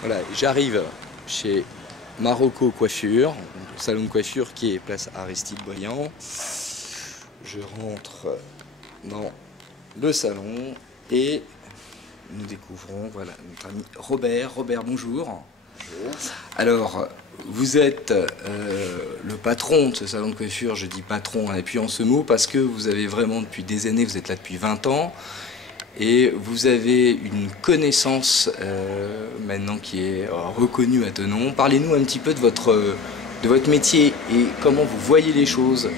Voilà, j'arrive chez Marocco Coiffure, salon de coiffure qui est place Aristide Briand. Je rentre dans le salon et nous découvrons voilà, notre ami Robert. Robert, bonjour. Bonjour. Alors, vous êtes le patron de ce salon de coiffure. Je dis patron en appuyant ce mot parce que vous avez vraiment depuis des années, vous êtes là depuis 20 ans. Et vous avez une connaissance maintenant qui est reconnue à Thonon. Parlez-nous un petit peu de votre métier et comment vous voyez les choses,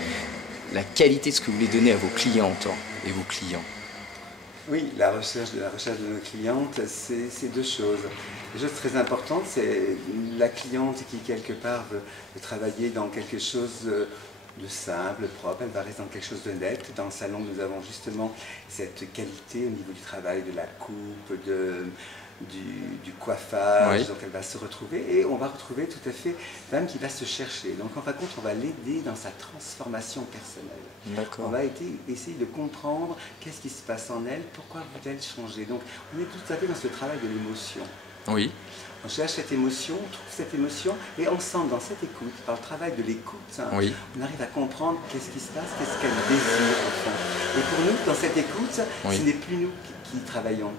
la qualité de ce que vous voulez donner à vos clientes et vos clients. Oui, la recherche de nos clientes, c'est deux choses. La chose très importante, c'est la cliente qui quelque part veut travailler dans quelque chose de simple, propre, elle va rester dans quelque chose de net. Dans le salon, nous avons justement cette qualité au niveau du travail, de la coupe, du coiffage, oui. Donc elle va se retrouver et on va retrouver tout à fait une femme qui va se chercher. Donc en fin de compte, on va l'aider dans sa transformation personnelle. On va essayer de comprendre qu'est-ce qui se passe en elle, pourquoi veut-elle changer. Donc on est tout à fait dans ce travail de l'émotion. Oui. On cherche cette émotion, on trouve cette émotion, et ensemble, dans cette écoute, par le travail de l'écoute, oui. On arrive à comprendre qu'est-ce qui se passe, qu'est-ce qu'elle désire au fond. Et pour nous, dans cette écoute, oui. Ce n'est plus nous qui travaillons.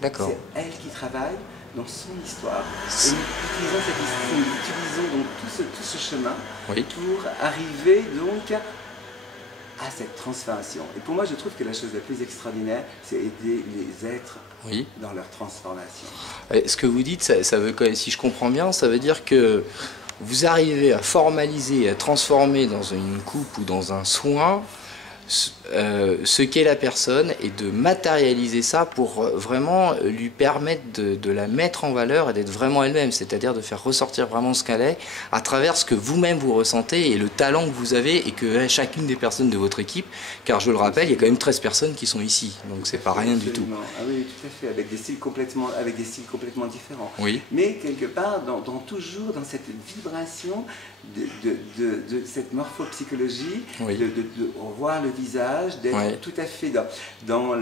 D'accord. C'est elle qui travaille dans son histoire. Et nous utilisons donc tout ce chemin oui. Pour arriver donc à cette transformation. Et pour moi, je trouve que la chose la plus extraordinaire, c'est aider les êtres oui. Dans leur transformation. Ce que vous dites, ça veut, si je comprends bien, ça veut dire que vous arrivez à formaliser, à transformer dans une coupe ou dans un soin ce qu'est la personne et de matérialiser ça pour vraiment lui permettre de la mettre en valeur et d'être vraiment elle-même, c'est-à-dire de faire ressortir vraiment ce qu'elle est à travers ce que vous-même vous ressentez et le talent que vous avez et que chacune des personnes de votre équipe, car je le rappelle, il y a quand même 13 personnes qui sont ici, donc c'est pas rien du tout. Ah oui, tout à fait, avec des styles complètement différents. Oui. Mais quelque part, toujours dans cette vibration de cette morphopsychologie, oui. de revoir le visage, d'être oui. Tout à fait dans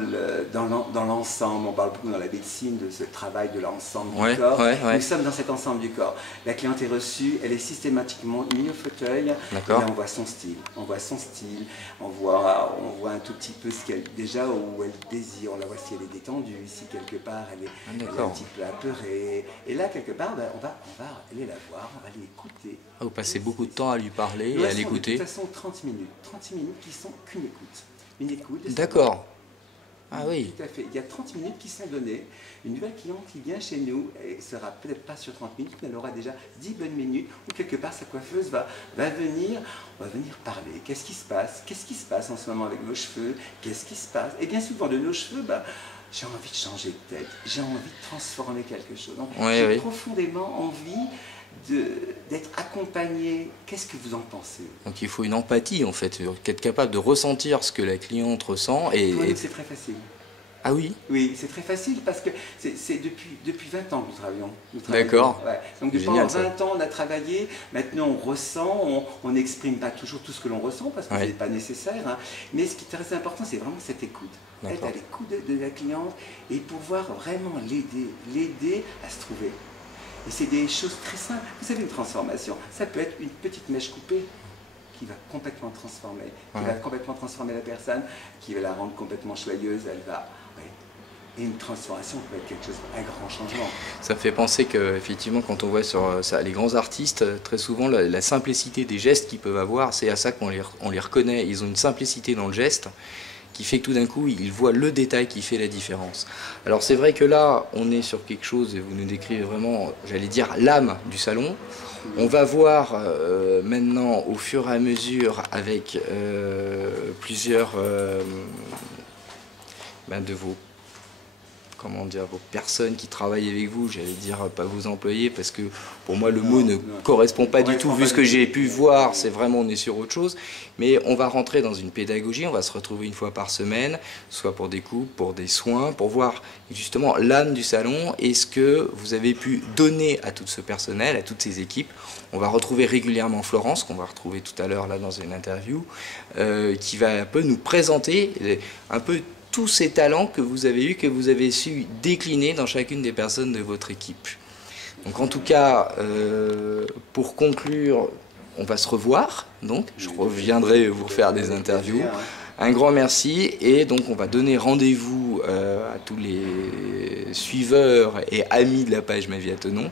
l'ensemble. On parle beaucoup dans la médecine de ce travail de l'ensemble oui. du corps. Oui. Oui. Nous sommes dans cet ensemble du corps. La cliente est reçue, elle est systématiquement mise au fauteuil. Et là, on voit son style. On voit un tout petit peu ce qu'elle déjà où elle désire. On la voit si elle est détendue, si quelque part elle est un petit peu apeurée. Et là, quelque part, on va aller la voir, on va l'écouter. Vous passez beaucoup de temps à lui parler et à l'écouter. De toute façon, 30 minutes. 30 minutes qui sont qu'une écoute. Une écoute. D'accord. Ah oui. Tout à fait. Il y a 30 minutes qui sont données. Une nouvelle cliente qui vient chez nous, et sera peut-être pas sur 30 minutes, mais elle aura déjà 10 bonnes minutes où quelque part sa coiffeuse va venir parler. Qu'est-ce qui se passe? Qu'est-ce qui se passe en ce moment avec vos cheveux? Qu'est-ce qui se passe? Et bien souvent de nos cheveux, j'ai envie de changer de tête. J'ai envie de transformer quelque chose. Donc, oui, j'ai oui. profondément envie d'être accompagné. Qu'est-ce que vous en pensez? Donc il faut une empathie en fait, être capable de ressentir ce que la cliente ressent. Et c'est très facile. Ah oui? Oui, c'est très facile parce que c'est depuis 20 ans que nous travaillons. D'accord. Ouais. Donc depuis 20 ans, on a travaillé. Maintenant, on ressent, on n'exprime pas toujours tout ce que l'on ressent parce que ce n'est pas nécessaire. Hein. Mais ce qui est très important, c'est vraiment cette écoute. Être à l'écoute de la cliente et pouvoir vraiment l'aider à se trouver. Et c'est des choses très simples. Vous savez, une transformation, ça peut être une petite mèche coupée qui va complètement transformer, la personne, qui va la rendre complètement joyeuse, Et une transformation peut être quelque chose, un grand changement. Ça fait penser qu'effectivement, quand on voit sur les grands artistes, très souvent, la simplicité des gestes qu'ils peuvent avoir, c'est à ça qu'on les reconnaît. Ils ont une simplicité dans le geste qui fait que tout d'un coup, ils voient le détail qui fait la différence. Alors c'est vrai que là, on est sur quelque chose, et vous nous décrivez vraiment, j'allais dire, l'âme du salon. On va voir maintenant, au fur et à mesure, avec plusieurs de vos personnes qui travaillent avec vous, j'allais dire pas vos employés, parce que pour moi le mot ne correspond pas du tout, vu ce que j'ai pu voir, c'est vraiment, on est sur autre chose, mais on va rentrer dans une pédagogie, on va se retrouver une fois par semaine, soit pour des coupes, pour des soins, pour voir justement l'âme du salon et ce que vous avez pu donner à tout ce personnel, à toutes ces équipes. On va retrouver régulièrement Florence, qu'on va retrouver tout à l'heure là dans une interview, qui va un peu nous présenter un peu tous ces talents que vous avez eus, que vous avez su décliner dans chacune des personnes de votre équipe. Donc en tout cas, pour conclure, on va se revoir, donc je reviendrai vous refaire des interviews. Un grand merci, et donc on va donner rendez-vous à tous les suiveurs et amis de la page Ma Vie à Thonon,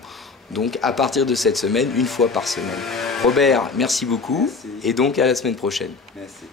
donc à partir de cette semaine, une fois par semaine. Robert, merci beaucoup, et donc à la semaine prochaine. Merci.